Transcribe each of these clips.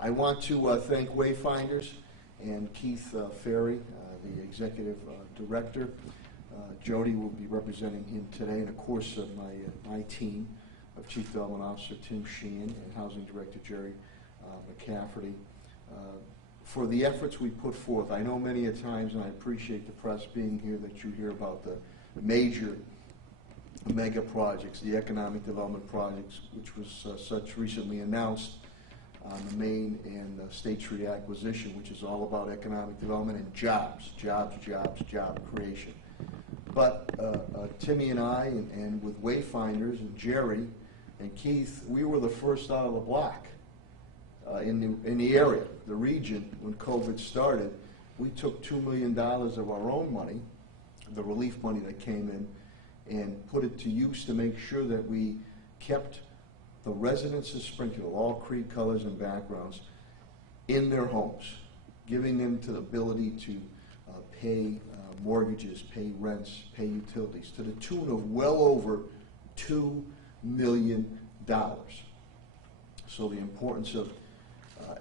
I want to thank Wayfinders and Keith Ferry, the Executive Director. Jody will be representing him today, and of course my team of Chief Development Officer Tim Sheehan and Housing Director Jerry McCafferty, for the efforts we put forth. I know many a times, and I appreciate the press being here, that you hear about the major mega projects, the economic development projects, which was such recently announced on the Main and State Street acquisition, which is all about economic development and job creation. But Timmy and I, and with Wayfinders and Jerry and Keith, we were the first out of the block in the area, the region, when COVID started. We took $2 million of our own money, the relief money that came in, and put it to use to make sure that we kept the residents of Springfield, all creed, colors, and backgrounds, in their homes, giving them the ability to pay mortgages, pay rents, pay utilities, to the tune of well over $2 million. So the importance of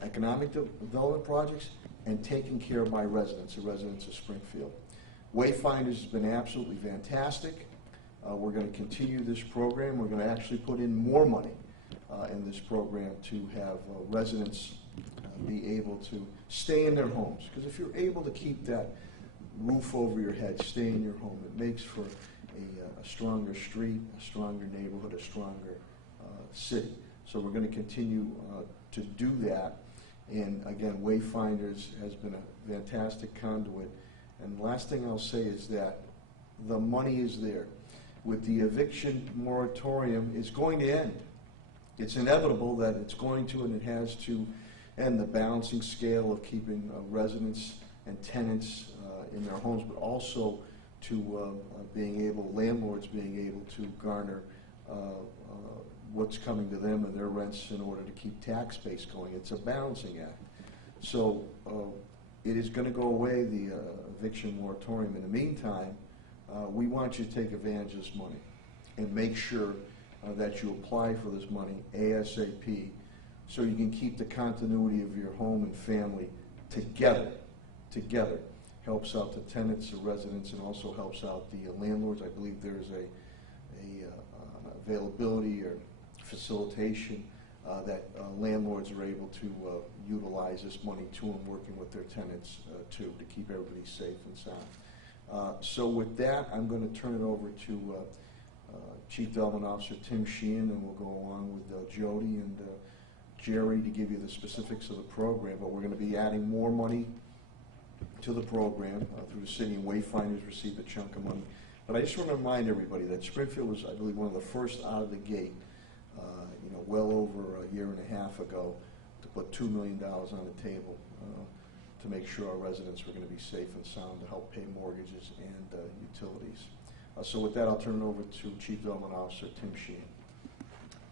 economic development projects and taking care of my residents, the residents of Springfield. Wayfinders has been absolutely fantastic. We're going to continue this program. We're going to actually put in more money in this program to have residents be able to stay in their homes. Because if you're able to keep that roof over your head, stay in your home, it makes for a stronger street, a stronger neighborhood, a stronger city. So we're going to continue to do that. And again, Wayfinders has been a fantastic conduit. And the last thing I'll say is that the money is there. With the eviction moratorium, it's going to end. It's inevitable that it's going to, and it has to end the balancing scale of keeping residents and tenants in their homes, but also to landlords being able to garner what's coming to them and their rents in order to keep tax base going. It's a balancing act. So it is going to go away, the eviction moratorium. In the meantime, we want you to take advantage of this money and make sure that you apply for this money ASAP so you can keep the continuity of your home and family together. Helps out the tenants, the residents, and also helps out the landlords. I believe there's a availability or facilitation that landlords are able to utilize this money to, and working with their tenants too, to keep everybody safe and sound. So with that, I'm going to turn it over to Chief Development Officer Tim Sheehan, and we'll go along with Jody and Jerry to give you the specifics of the program. But we're going to be adding more money to the program through the city, and Wayfinders received a chunk of money. But I just want to remind everybody that Springfield was, I believe, one of the first out of the gate, well over a year and a half ago, to put $2 million on the table to make sure our residents were going to be safe and sound, to help pay mortgages and utilities. So with that, I'll turn it over to Chief Development Officer Tim Sheehan.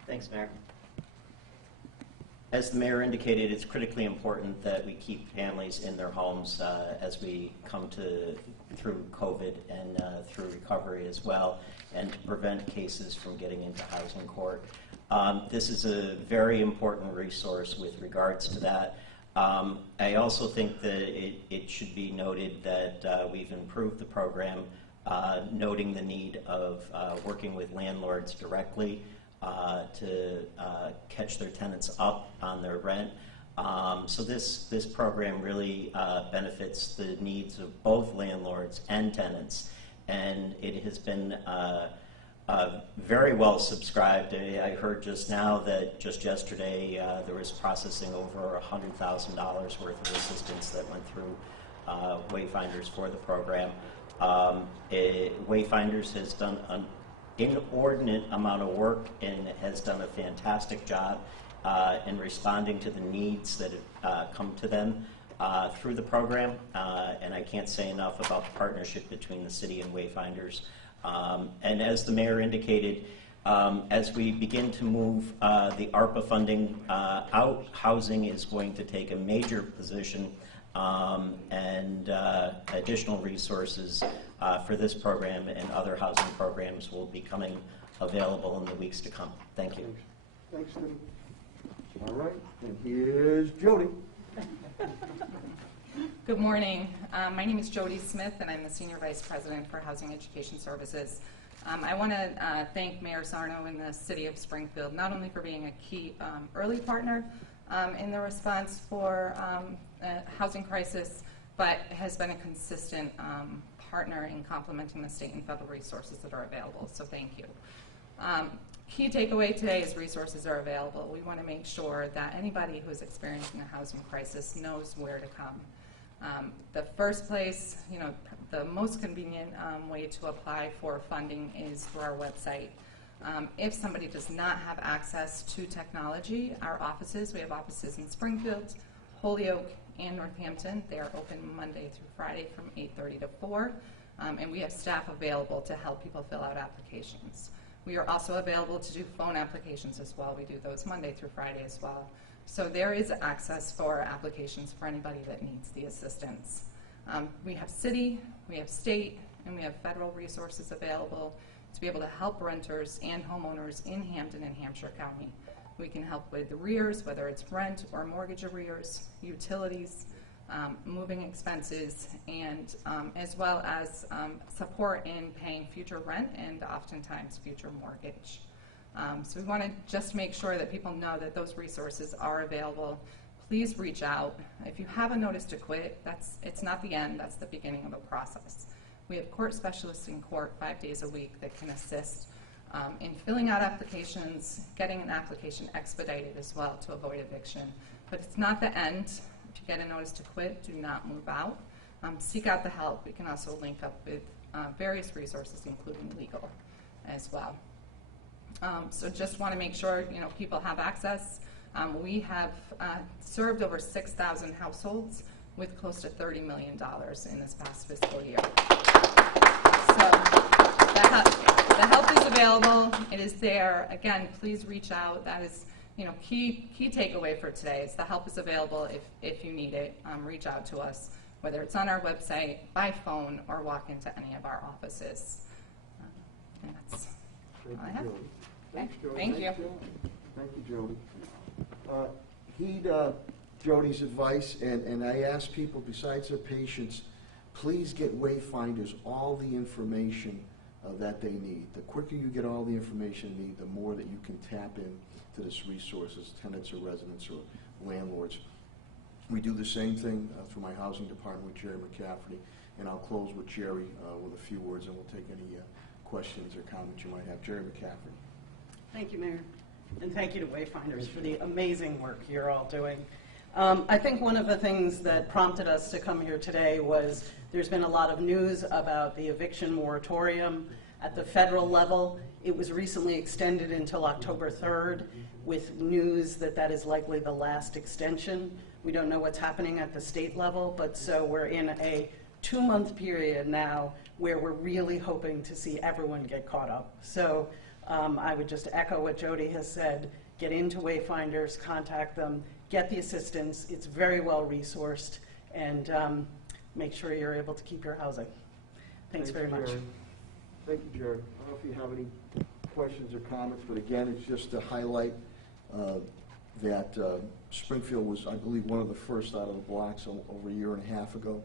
Thanks, Mayor. As the Mayor indicated, it's critically important that we keep families in their homes as we come through COVID and through recovery as well, and to prevent cases from getting into housing court. This is a very important resource with regards to that. I also think that it should be noted that we've improved the program, noting the need of working with landlords directly to catch their tenants up on their rent. So this program really benefits the needs of both landlords and tenants, and it has been very well subscribed. I heard just now that just yesterday there was processing over $100,000 worth of assistance that went through Wayfinders for the program. Wayfinders has done an inordinate amount of work and has done a fantastic job in responding to the needs that have come to them through the program, and I can't say enough about the partnership between the city and Wayfinders. And as the Mayor indicated, as we begin to move the ARPA funding out, housing is going to take a major position, and additional resources for this program and other housing programs will be coming available in the weeks to come. Thank you. Thanks, Tim. All right, and here's Jody. Good morning. My name is Jody Smith, and I'm the Senior Vice President for Housing Education Services. I want to thank Mayor Sarno and the City of Springfield, not only for being a key early partner in the response for housing crisis, but has been a consistent partner in complementing the state and federal resources that are available. So thank you. Key takeaway today is resources are available. We want to make sure that anybody who is experiencing a housing crisis knows where to come. The first place, the most convenient way to apply for funding is through our website. If somebody does not have access to technology, our offices, we have offices in Springfield, Holyoke, and Northampton. They are open Monday through Friday from 8:30 to 4, and we have staff available to help people fill out applications. We are also available to do phone applications as well. We do those Monday through Friday as well. So there is access for applications for anybody that needs the assistance. We have city, we have state, and we have federal resources available to be able to help renters and homeowners in Hampden and Hampshire County. We can help with arrears, whether it's rent or mortgage arrears, utilities, moving expenses, and as well as support in paying future rent and oftentimes future mortgage. So we want to just make sure that people know that those resources are available. Please reach out. If you have a notice to quit, it's not the end, that's the beginning of a process. We have court specialists in court 5 days a week that can assist in filling out applications, getting an application expedited as well to avoid eviction. But it's not the end. If you get a notice to quit, do not move out. Seek out the help. We can also link up with various resources, including legal as well. So just want to make sure people have access. We have served over 6,000 households with close to $30 million in this past fiscal year. So the help is available. It is there. Again, please reach out. That is key takeaway for today is the help is available if you need it. Reach out to us, whether it's on our website, by phone, or walk into any of our offices. And that's all I have. Thanks, Jody. Thank you. Thank you, Jody. Heed Jody's advice, and I ask people, besides their patients, please get Wayfinders all the information that they need. The quicker you get all the information you need, the more that you can tap in to this resources, tenants or residents or landlords. We do the same thing through my housing department with Jerry McCafferty, and I'll close with Jerry with a few words, and we'll take any questions or comments you might have. Jerry McCafferty. Thank you, Mayor. And thank you to Wayfinders for the amazing work you're all doing. I think one of the things that prompted us to come here today was there's been a lot of news about the eviction moratorium at the federal level. It was recently extended until October 3rd with news that that is likely the last extension. We don't know what's happening at the state level, but so we're in a 2-month period now where we're really hoping to see everyone get caught up. So I would just echo what Jody has said. Get into Wayfinders, contact them, get the assistance. It's very well resourced, and make sure you're able to keep your housing. Thanks very much. Jared. Thank you, Jared. I don't know if you have any questions or comments, but again, it's just to highlight that Springfield was, I believe, one of the first out of the blocks over a year and a half ago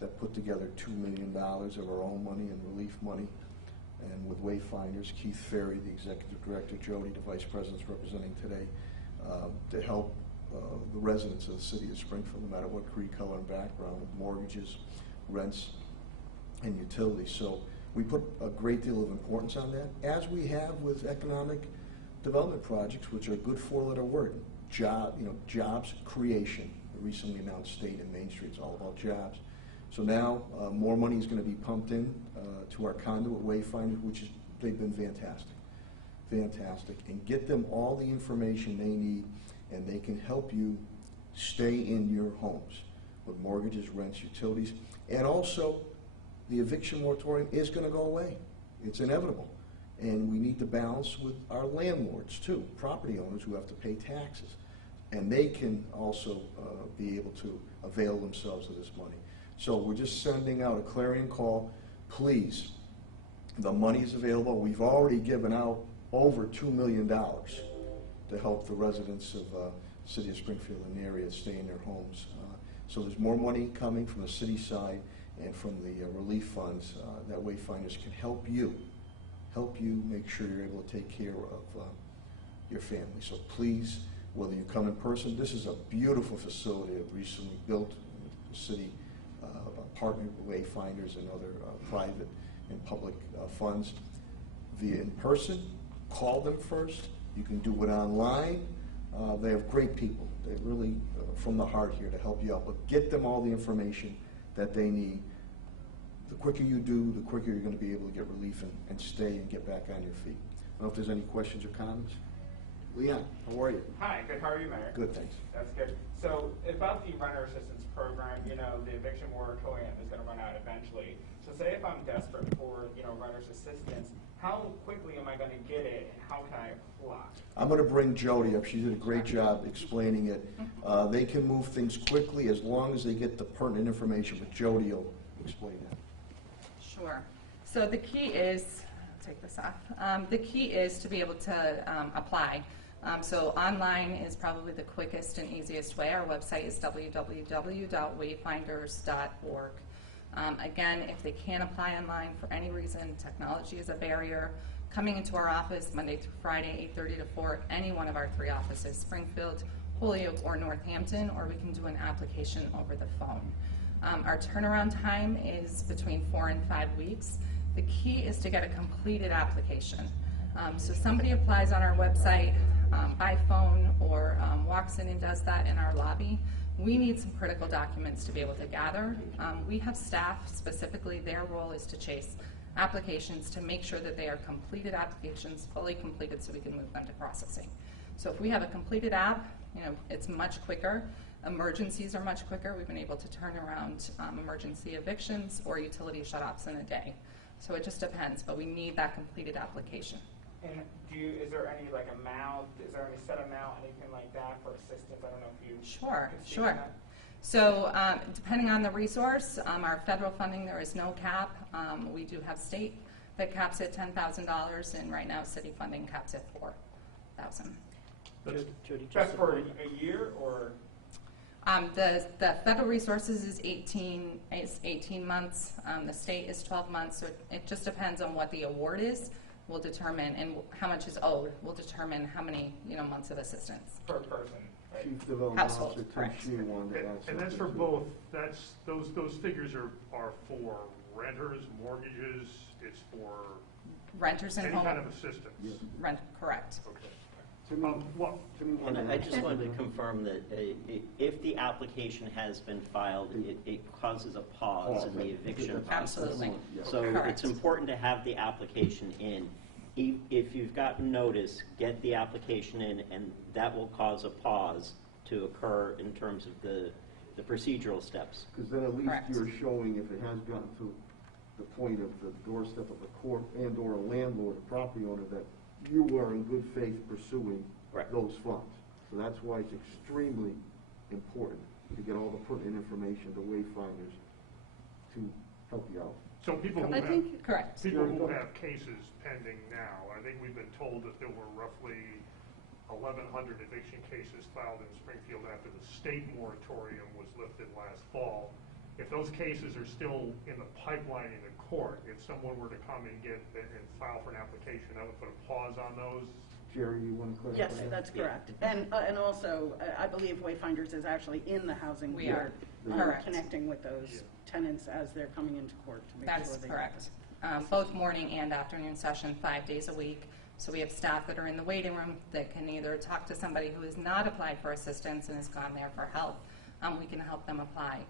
that put together $2 million of our own money and relief money. And with Wayfinders, Keith Ferry, the executive director, Jody, the vice president's representing today, to help the residents of the city of Springfield, no matter what creed, color, and background, with mortgages, rents, and utilities. So we put a great deal of importance on that, as we have with economic development projects, which are a good 4-letter word. Jobs creation. The recently announced state and Main Street is all about jobs. So now more money is going to be pumped in to our conduit Wayfinders, which is, they've been fantastic, and get them all the information they need, and they can help you stay in your homes with mortgages, rents, utilities, and also the eviction moratorium is going to go away. It's inevitable, and we need to balance with our landlords too, property owners who have to pay taxes, and they can also be able to avail themselves of this money. So we're just sending out a clarion call. Please, the money is available. We've already given out over $2 million to help the residents of City of Springfield and the area stay in their homes. So there's more money coming from the city side and from the relief funds that Wayfinders can help you make sure you're able to take care of your family. So please, whether you come in person, this is a beautiful facility that recently built. The city partnered with Wayfinders and other private and public funds via in person. Call them first. You can do it online. They have great people. They're really from the heart here to help you out. But get them all the information that they need. The quicker you do, the quicker you're going to be able to get relief and stay and get back on your feet. I don't know if there's any questions or comments. Leon, how are you? Hi, good. How are you, Mayor? Good, thanks. That's good. So about the renter assistance program, the eviction moratorium is going to run out eventually. So say if I'm desperate for, renter's assistance, how quickly am I going to get it, and how can I apply? I'm going to bring Jody up. She did a great job explaining it. They can move things quickly as long as they get the pertinent information, but Jody will explain that. Sure. So the key is, I'll take this off. The key is to be able to apply. So online is probably the quickest and easiest way. Our website is www.wayfinders.org. Again, if they can't apply online for any reason, technology is a barrier, coming into our office Monday through Friday, 8:30 to 4, any one of our 3 offices, Springfield, Holyoke, or Northampton, or we can do an application over the phone. Our turnaround time is between 4 and 5 weeks. The key is to get a completed application. So somebody applies on our website by phone or walks in and does that in our lobby. We need some critical documents to be able to gather. We have staff, specifically their role is to chase applications to make sure that they are completed applications, fully completed, so we can move them to processing. So if we have a completed app, it's much quicker. Emergencies are much quicker. We've been able to turn around emergency evictions or utility shutoffs in a day. So it just depends, but we need that completed application. And is there any amount, is there any set amount, anything like that for assistance? I don't know if you Sure. can speak to that. So depending on the resource, our federal funding, there is no cap. We do have state that caps at $10,000, and right now city funding caps at $4,000. Jody, That's for a year, or? The federal resources is 18 months. The state is 12 months. So it just depends on what the award is. Will determine, and how much is owed will determine how many months of assistance. Per person, right? Chief Development Household, Officer Tim correct. Sheehan wanted to add And something that's for too. both, those figures are for renters, mortgages, it's for Renters and any kind of home assistance. Yeah. rent, correct. Okay. Timmy, Well, Timmy And wanted I to just add wanted to something. confirm that if the application has been filed, it causes a pause in the eviction process. Absolutely. Yeah. So Correct. it's important to have the application in. If you've gotten notice, get the application in, and that will cause a pause to occur in terms of the procedural steps. Because then at least Correct. you're showing if it has gotten to the point of the doorstep of a court and or a landlord, a property owner, that you are in good faith pursuing Correct. those funds. So that's why it's extremely important to get all the pertinent information to Wayfinders to help you out. so people who I have, think, Correct. people who have cases pending now, I think we've been told that there were roughly 1,100 eviction cases filed in Springfield after the state moratorium was lifted last fall. If those cases are still in the pipeline in the court, if someone were to come and file for an application, that would put a pause on those. Jerry, you want to clarify? yes, that? that's correct. And also, I believe Wayfinders is actually in the housing We are. court, Correct. connecting with those tenants as they're coming into court to make That sure is they correct. Both morning and afternoon session, 5 days a week. So we have staff that are in the waiting room that can either talk to somebody who has not applied for assistance and has gone there for help. We can help them apply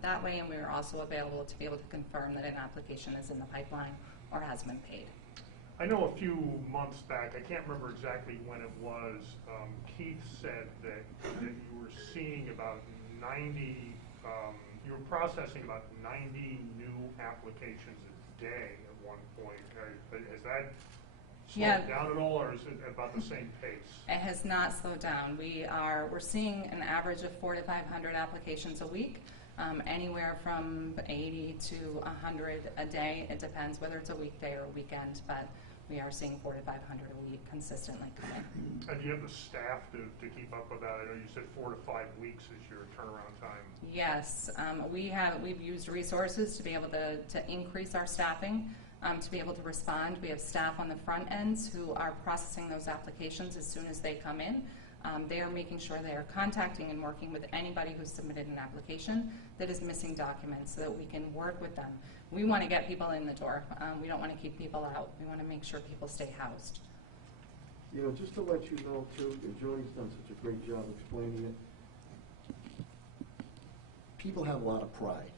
that way, and we are also available to be able to confirm that an application is in the pipeline or has been paid. I know a few months back, I can't remember exactly when it was, Keith said that you were seeing about 90, you were processing about 90 new applications a day at one point. Has that Yeah. slowed down at all, or is it about the same pace? It has not slowed down. We're seeing an average of 400 to 500 applications a week, anywhere from 80 to 100 a day. It depends whether it's a weekday or a weekend, but we are seeing 400 to 500 a week consistently coming. And do you have the staff to keep up with that? I know you said 4 to 5 weeks is your turnaround time. Yes, we've used resources to be able to increase our staffing, to be able to respond. We have staff on the front ends who are processing those applications as soon as they come in. They are making sure they are contacting and working with anybody who's submitted an application that is missing documents so that we can work with them. We want to get people in the door. We don't want to keep people out. We want to make sure people stay housed. You know, just to let you know, too, and Jody's done such a great job explaining it, people have a lot of pride,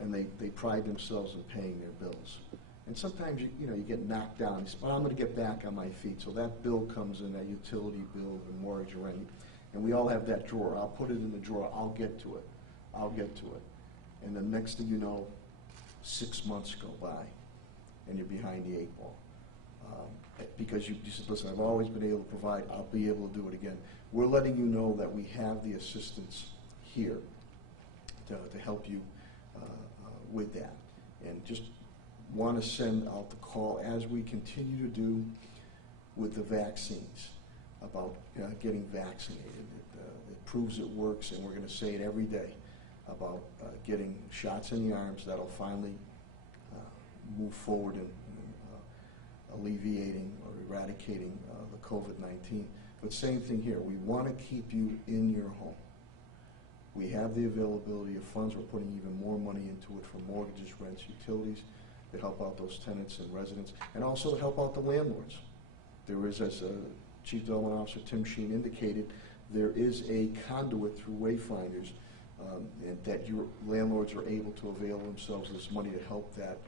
and they pride themselves in paying their bills. And sometimes, you get knocked down. You say, well, I'm going to get back on my feet. So that bill comes in, that utility bill, the mortgage or rent, and we all have that drawer. I'll put it in the drawer. I'll get to it. I'll get to it. And the next thing you know, 6 months go by, and you're behind the 8 ball. Because you said, listen, I've always been able to provide. I'll be able to do it again. We're letting you know that we have the assistance here to help you with that. And just want to send out the call, as we continue to do with the vaccines, about getting vaccinated. It proves it works, and we're going to say it every day about getting shots in the arms that'll finally move forward in alleviating or eradicating the COVID-19. But same thing here. We want to keep you in your home. We have the availability of funds. We're putting even more money into it for mortgages, rents, utilities, to help out those tenants and residents, and also to help out the landlords. There is, as Chief Development Officer Tim Sheen indicated, there is a conduit through Wayfinders and that your landlords are able to avail themselves of this money to help that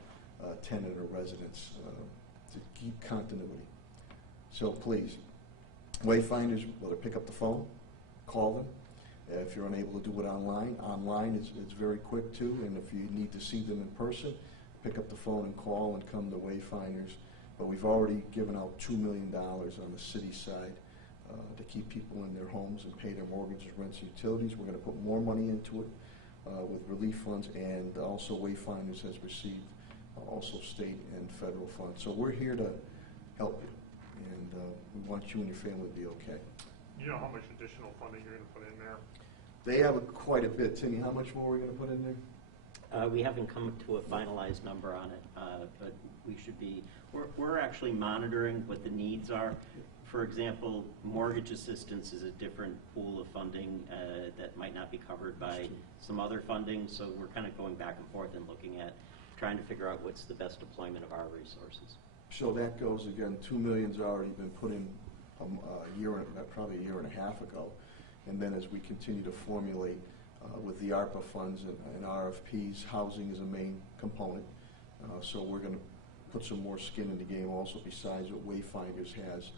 tenant or residents to keep continuity. So please, Wayfinders, whether pick up the phone, call them. If you're unable to do it online it's very quick too, and if you need to see them in person, pick up the phone and call and come to Wayfinders. But we've already given out $2 million on the city side to keep people in their homes and pay their mortgages, rents, and utilities. We're going to put more money into it with relief funds, and also Wayfinders has received also state and federal funds. So we're here to help you, and we want you and your family to be okay. You know how much additional funding you're going to put in there? They have quite a bit. Timmy, how much more are we going to put in there? We haven't come to a finalized number on it, but we should be. We're actually monitoring what the needs are. For example, mortgage assistance is a different pool of funding that might not be covered by some other funding. So we're kind of going back and forth and looking at trying to figure out what's the best deployment of our resources. So that goes again. $2 million's already been put in probably a year and a half ago, and then as we continue to formulate with the ARPA funds and RFPs, housing is a main component. So we're going to put some more skin in the game also, besides what Wayfinders has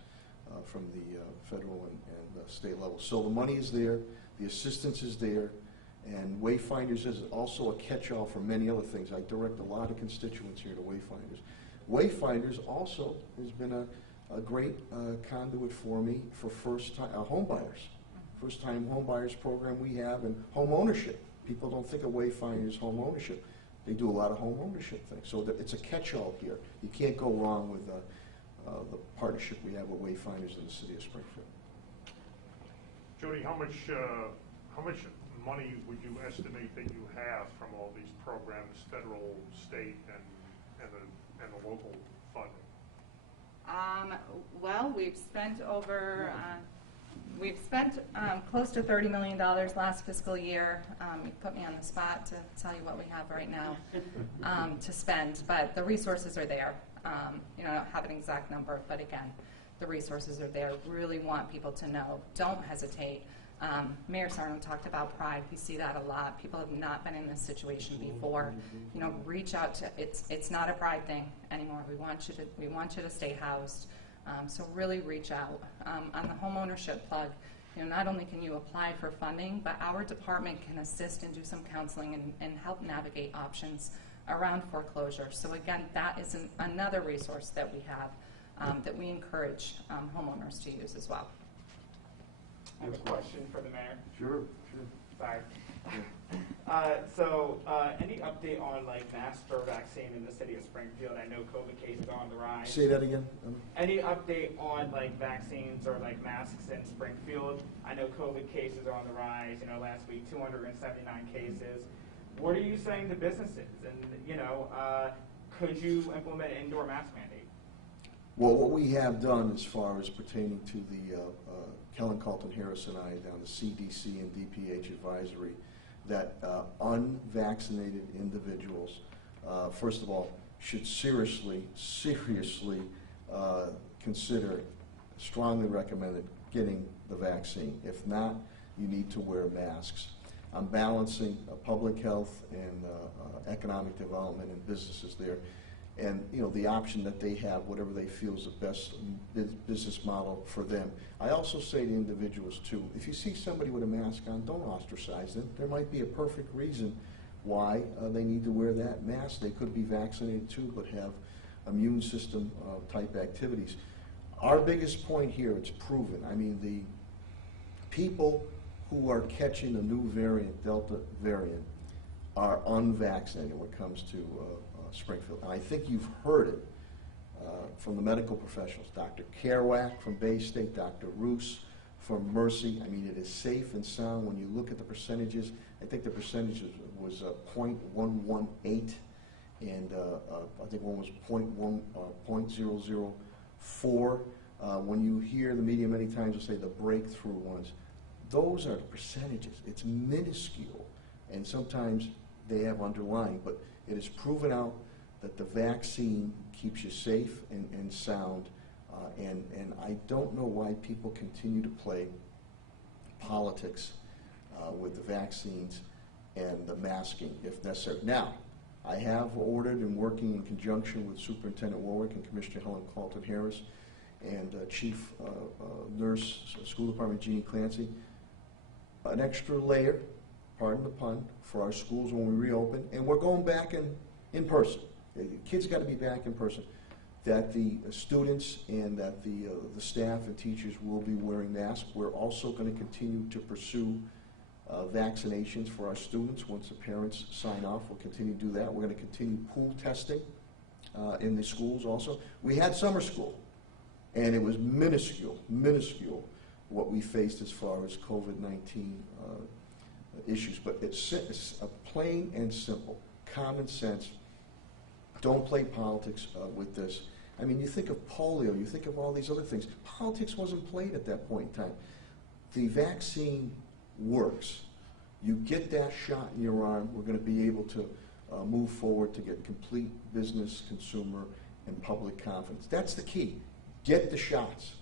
from the federal and state level. So the money is there, the assistance is there, and Wayfinders is also a catch-all for many other things. I direct a lot of constituents here to Wayfinders. Wayfinders also has been a great conduit for me for first-time home buyers. First-time home buyers program we have, and home ownership. People don't think of Wayfinders home ownership. They do a lot of home ownership things. So it's a catch-all here. You can't go wrong with the partnership we have with Wayfinders in the City of Springfield. Jody, how much money would you estimate that you have from all these programs, federal, state, and the local funding? Well, we've spent close to $30 million last fiscal year. You put me on the spot to tell you what we have right now to spend, but the resources are there. I don't have an exact number, but again, the resources are there. Really want people to know. Don't hesitate. Mayor Sarno talked about pride. We see that a lot. People have not been in this situation before. Reach out to. It's not a pride thing anymore. We want you to stay housed. So really reach out. On the home ownership plug, not only can you apply for funding, but our department can assist and do some counseling and help navigate options around foreclosure. So again, that is another resource that we have that we encourage homeowners to use as well. I have a question for the mayor. Sure. Sorry. Any update on like masks or vaccine in the city of Springfield? I know COVID cases are on the rise. Say that again? Any update on like vaccines or like masks in Springfield? I know COVID cases are on the rise. You know, last week 279 cases. What are you saying to businesses? And you know, could you implement an indoor mask mandate? Well, what we have done as far as pertaining to the Kellen Carlton Harris and I down the CDC and DPH advisory, that unvaccinated individuals, first of all, should seriously consider, strongly recommended getting the vaccine. If not, you need to wear masks. I'm balancing public health and economic development and businesses there. And you know, the option that they have, whatever they feel is the best business model for them. I also say to individuals too, if you see somebody with a mask on, don't ostracize them. There might be a perfect reason why they need to wear that mask. They could be vaccinated too, but have immune system type activities. Our biggest point here, it's proven. I mean, the people who are catching the new variant, Delta variant, are unvaccinated when it comes to Springfield. And I think you've heard it from the medical professionals, Dr. Kerouac from Bay State, Dr. Roos from Mercy. I mean, it is safe and sound. When you look at the percentages, I think the percentage was 0.118, and I think one was 0.004. When you hear the media many times will say the breakthrough ones, those are the percentages. It's minuscule, and sometimes they have underlying, but it is proven out that the vaccine keeps you safe and sound, and I don't know why people continue to play politics with the vaccines and the masking if necessary. Now, I have ordered and working in conjunction with Superintendent Warwick and Commissioner Helen Carlton Harris and Chief Nurse, School Department Jeannie Clancy, an extra layer, pardon the pun, for our schools when we reopen, and we're going back in person. The kids got to be back in person. That the students and that the staff and teachers will be wearing masks. We're also going to continue to pursue vaccinations for our students. Once the parents sign off, we'll continue to do that. We're going to continue pool testing in the schools also. We had summer school, and it was minuscule what we faced as far as COVID-19 issues. But it's a plain and simple, common sense. Don't play politics with this. I mean, you think of polio, you think of all these other things. Politics wasn't played at that point in time. The vaccine works. You get that shot in your arm, we're going to be able to move forward to get complete business, consumer, and public confidence. That's the key. Get the shots.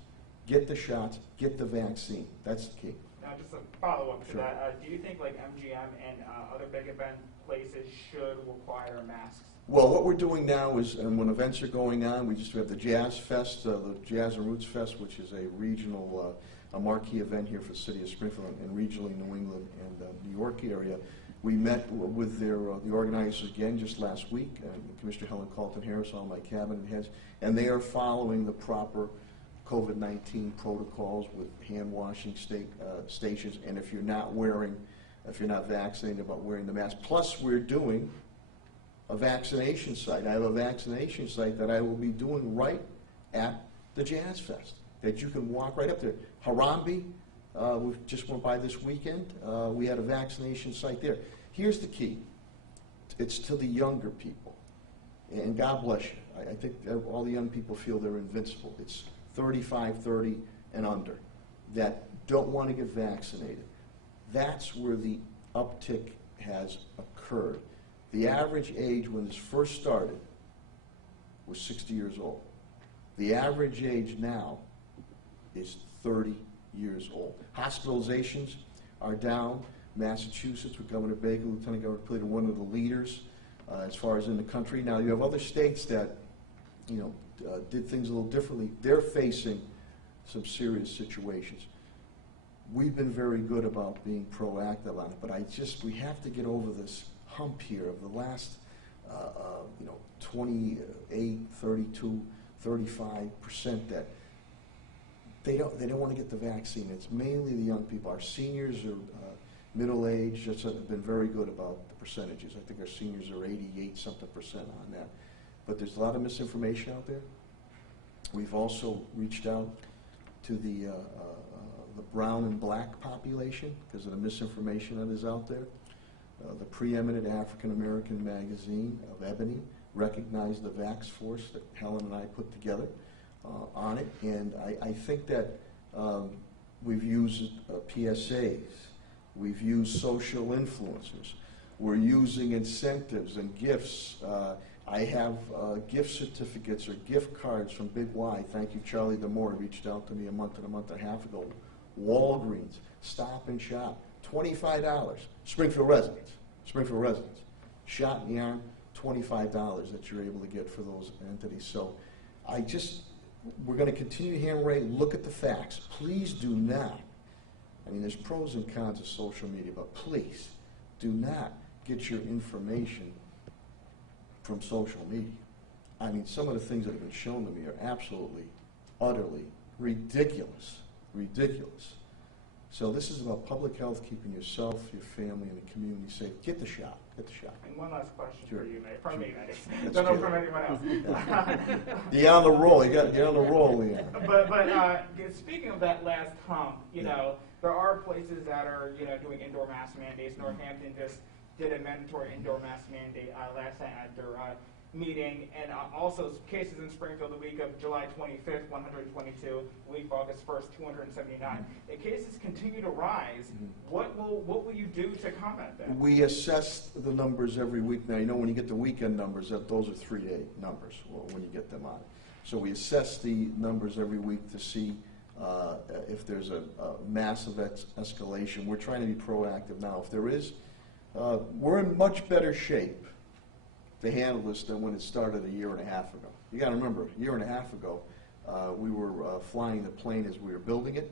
Get the shots. Get the vaccine. That's the key. Now, just a follow-up to Sure. that, do you think like MGM and other big event places should require masks? Well, what we're doing now is, and when events are going on, we have the Jazz Fest, the Jazz and Roots Fest, which is a regional, a marquee event here for the City of Springfield and regionally New England and New York area. We met with the organizers again just last week, Commissioner Helen Carlton Harris, all my cabinet heads, and they are following the proper COVID-19 protocols with hand washing stations, and if you're not vaccinated, about wearing the mask. Plus, we're doing a vaccination site. I have a vaccination site that I will be doing right at the Jazz Fest, that you can walk right up there. Harambee, we just went by this weekend. We had a vaccination site there. Here's the key. It's to the younger people, and God bless you. I think all the young people feel they're invincible. It's 35, 30, and under that don't want to get vaccinated. That's where the uptick has occurred. The average age when this first started was 60 years old. The average age now is 30 years old. Hospitalizations are down. Massachusetts, with Governor Baker, Lieutenant Governor Plater, one of the leaders as far as in the country. Now, you have other states that, did things a little differently. They're facing some serious situations. We've been very good about being proactive on it, but we have to get over this hump here of the last, 28, 32, 35% that they don't want to get the vaccine. It's mainly the young people. Our seniors are middle age, just have been very good about the percentages. I think our seniors are 88-something% on that. But there's a lot of misinformation out there. We've also reached out to the brown and black population because of the misinformation that is out there. The preeminent African American magazine of Ebony recognized the Vax Force that Helen and I put together on it, and I think that we've used PSAs, we've used social influencers, we're using incentives and gifts. I have gift certificates or gift cards from Big Y. Thank you, Charlie Demore reached out to me a month and a half ago. Walgreens, Stop and Shop, $25. Springfield residents. Shot in the arm, $25 that you're able to get for those entities. So we're going to continue to hammer away, look at the facts. Please do not, I mean, there's pros and cons of social media, but please do not get your information from social media. I mean, some of the things that have been shown to me are absolutely, utterly ridiculous. So this is about public health, keeping yourself, your family, and the community safe. Get the shot. And one last question Sure. for you, Mayor. From me, that is. That's Don't know good. from anyone else. You're on the roll. You're on the roll, Leon. But speaking of that last hump, you know, there are places that are, you know, doing indoor mask mandates. Northampton just did a mandatory indoor mask mandate last night at their meeting, and also cases in Springfield the week of July 25th, 122, week of August 1st, 279. The cases continue to rise. What will you do to combat that? We assess the numbers every week. Now, you know, when you get the weekend numbers, those are 3-day numbers when you get them on. So we assess the numbers every week to see if there's a massive escalation. We're trying to be proactive now. If there is, we're in much better shape to handle this than when it started a year and a half ago. You got to remember, a year and a half ago, we were flying the plane as we were building it,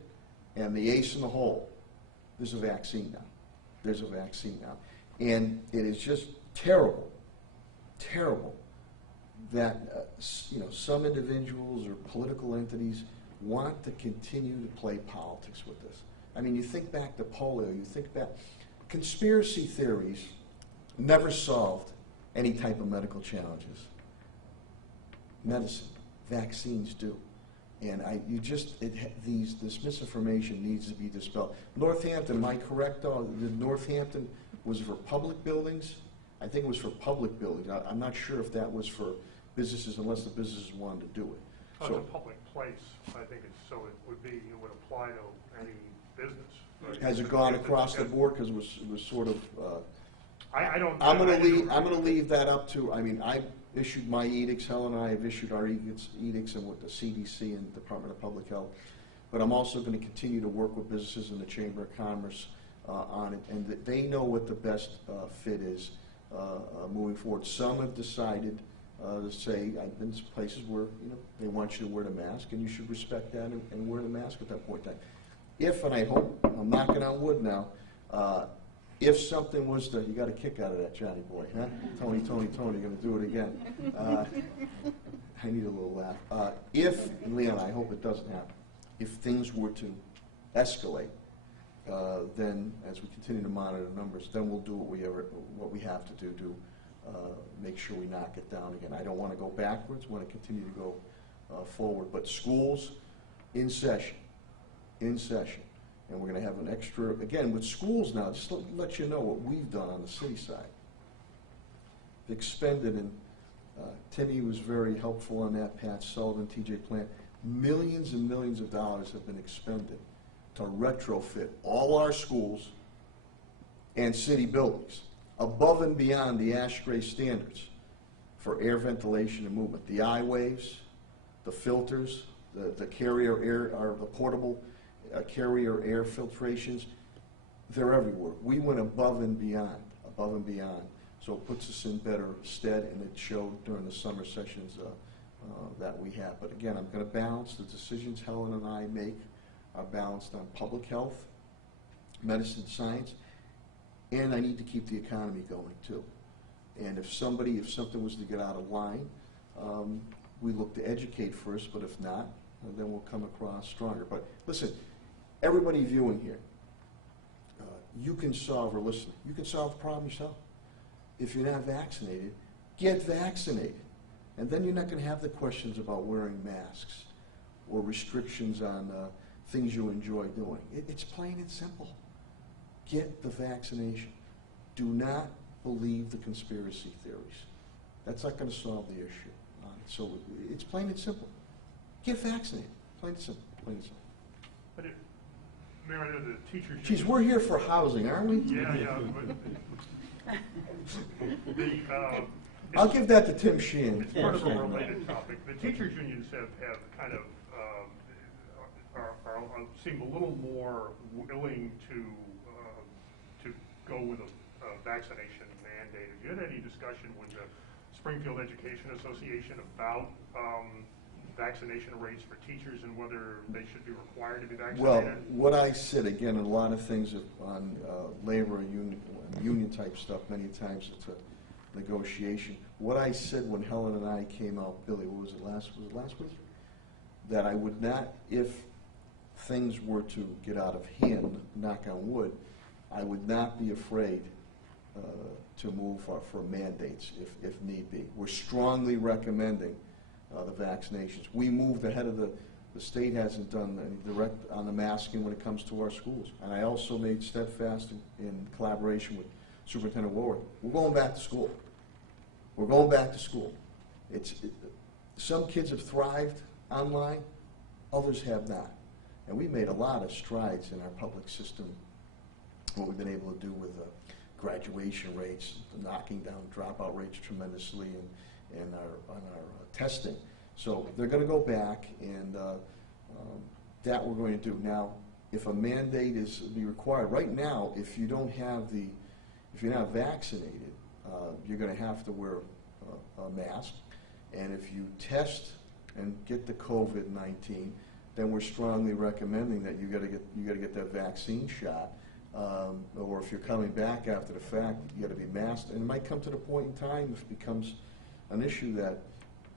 and the ace in the hole, there's a vaccine now. And it is just terrible that some individuals or political entities want to continue to play politics with this. I mean, you think back to polio, you think back, conspiracy theories never solved any type of medical challenges. Medicine, vaccines do. And this misinformation needs to be dispelled. Northampton, am I correct? Northampton was for public buildings? I think it was for public buildings. I'm not sure if that was for businesses unless the businesses wanted to do it. It's a public place, I think it would apply to any business. Right? Has it gone across the board? Because it was sort of... I don't. I'm going to leave that up to. I mean, I issued my edicts. Helen and I have issued our edicts, and with the CDC and Department of Public Health. But I'm also going to continue to work with businesses in the Chamber of Commerce on it, and they know what the best fit is moving forward. Some have decided to say, I've been to places where they want you to wear the mask, and you should respect that and wear the mask at that point in time. If, and I hope, I'm knocking on wood now. If something was to, you got a kick out of that, Johnny boy, huh? Tony, you're going to do it again. I need a little laugh. If, Leon, I hope it doesn't happen, if things were to escalate, then as we continue to monitor the numbers, then we'll do what we have to do to make sure we knock it down again. I don't want to go backwards, I want to continue to go forward. But schools in session. And we're going to have an extra, again, with schools now, just to let you know what we've done on the city side. Expended, and Timmy was very helpful on that, Pat Sullivan, TJ Plant. Millions and millions of dollars have been expended to retrofit all our schools and city buildings above and beyond the ASHRAE standards for air ventilation and movement. The I waves, the filters, the carrier air, or the portable carrier air filtrations, they're everywhere. We went above and beyond. So it puts us in better stead, and it showed during the summer sessions that we have. But again, I'm going to balance the decisions Helen and I make are balanced on public health, medicine, science, and I need to keep the economy going too. And if something was to get out of line, we look to educate first, but if not, then we'll come across stronger. But listen, everybody viewing here, you can solve, or listen, you can solve the problem yourself. If you're not vaccinated, get vaccinated. And then you're not going to have the questions about wearing masks or restrictions on things you enjoy doing. It's plain and simple. Get the vaccination. Do not believe the conspiracy theories. That's not going to solve the issue. So it's plain and simple. Get vaccinated. Plain and simple. Plain and simple. But Mayor, I know the teachers. Geez, we're here for housing, aren't we? Yeah. But I'll give that to Tim Sheehan. it's part of a related topic. The teachers unions have kind of seem a little more willing to go with a vaccination mandate. Have you had any discussion with the Springfield Education Association about vaccination rates for teachers and whether they should be required to be vaccinated? Well, what I said, again, in a lot of things on labor and union type stuff, many times it's a negotiation. What I said when Helen and I came out, Billy, what was it last week? That I would not, if things were to get out of hand, knock on wood, I would not be afraid to move for mandates if need be. We're strongly recommending the vaccinations. We moved ahead of the state hasn't done any direct on the masking when it comes to our schools. And I also made steadfast in collaboration with Superintendent Warwick. We're going back to school. We're going back to school. Some kids have thrived online, others have not. And we made a lot of strides in our public system, what we've been able to do with graduation rates, knocking down dropout rates tremendously, and on our testing. So they're going to go back, and that we're going to do. Now, if a mandate is to be required, right now, if you're not vaccinated, you're going to have to wear a mask. And if you test and get the COVID-19, then we're strongly recommending that you got to get that vaccine shot. Or if you're coming back after the fact, you got to be masked. And it might come to the point in time if it becomes an issue that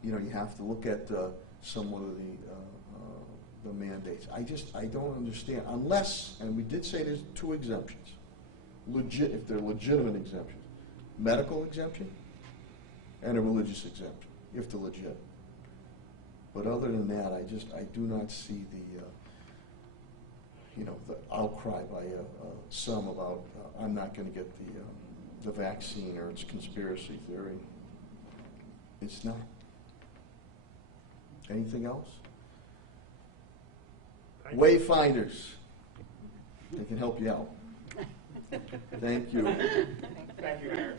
you have to look at somewhat of the mandates. I don't understand unless, and we did say there's two exemptions. If they're legitimate exemptions, medical exemption and a religious exemption, if they're legit. But other than that, I do not see the outcry by some about I'm not going to get the vaccine or it's conspiracy theory. It's not. Anything else? Wayfinders. They can help you out. Thank you. Thank you, Mayor.